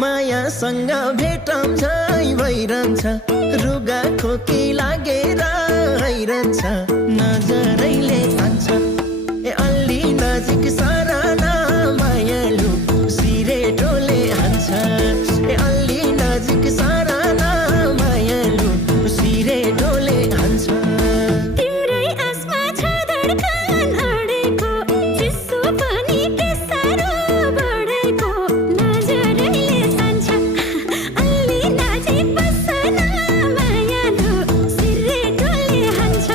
मायासँग भेटन्छ भइरहन्छ रुगा खोकी लागेर आइरहन्छ नजरैले तान्छ ए अलि नजिक सराना मायालु सिरेटोले हान्छ ए अलि नजिक सराना मायालु सिरेटोले हान्छ तिम्रै आसमा छ धड्कन अडेको चिसो पनि के साह्रो बढेको नजरैले तान्छ अलि नजिक बस्न मायालु सिरेटोले हान्छ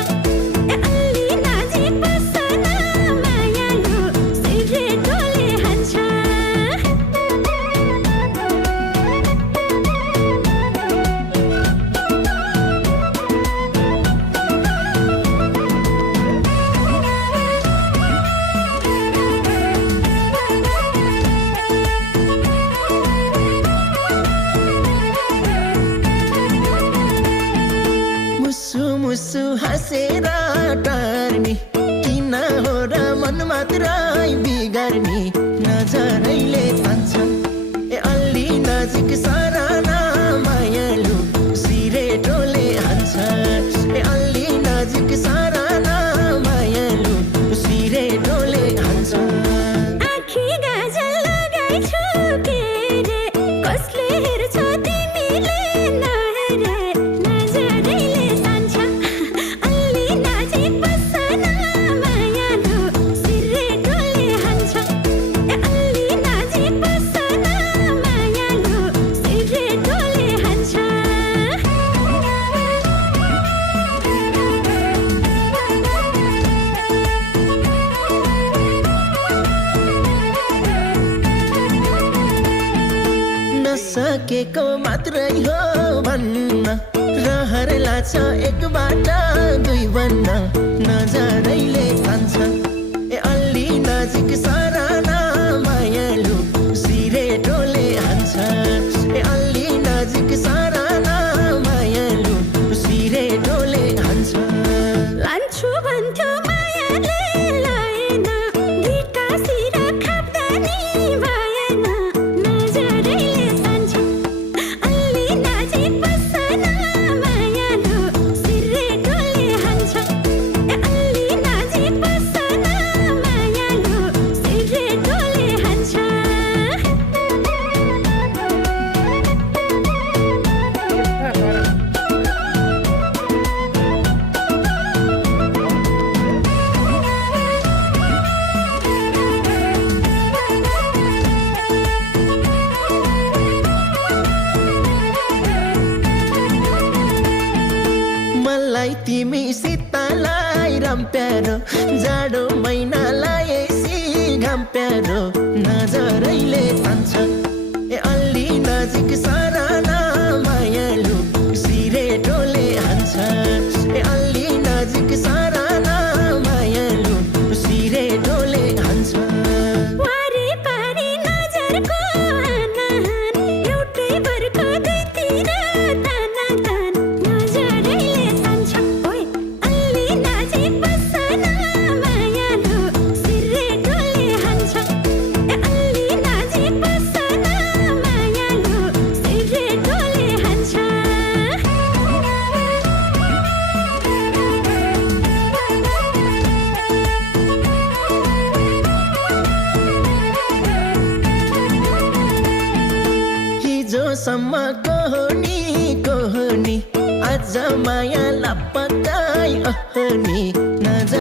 ए अलि नजिक बस्न मायालु सिरेटोले हान्छ मुसु मुसु हाँसेर टार्ने किन हो र मन मात्रै बिगार्ने नजरैले तान्छ ए अलि नजिक सराना मायालु सिरेटोले हान्छ ए अलि नजिक सराना मायालु सिरेटोले हान्छ आँखी गाजल लगाइछु के रे कसले हेर्छ तिमीले नहेरे नजरैले तान्छ अलि नजिक बस्न मायालु सिरेटोले हान्छ ए अलि नजिक बस्न मायालु सिरेटोले हान्छ नसकेको मात्रै हो भन्न रहर लाग्छ एकबाट दुई बन्न नजरैले तान्छ ए अलि नजिक सराना मायालु सिरेटोले हान्छ ए अलि नजिक सराना मायालु सिरेटोले हान्छ लान्छु भन्थ्यो मायाले लाएन गिटासिर खाप्दा नि भएन नजरैले तान्छ अलि नजिक बस्न मायालु सिरेटोले हान्छ ए अलि नजिक बस्न मायालु सिरेटोले हान्छ मलाई तिमी शीतलाई राम प्यारो जाडो महिनालाई एसी घाम प्यारो नजरैले तान्छ ए अलि नजिक सराना मायालु सिरेटोले हान्छ ए अलि नजिक सराना मायालु सिरेटोले हान्छ वारिपारि नजरको आनाहान एउटै बरको दुईतिर तानातान नजरैले तान्छ ओइ अलि नजिक बस्न मायालु सिरेटोले हान्छ ए अलि नजिक बस्न मायालु सिरेटोले हान्छ हिजोसम्म कोहनी आज माया लपकाई अहनी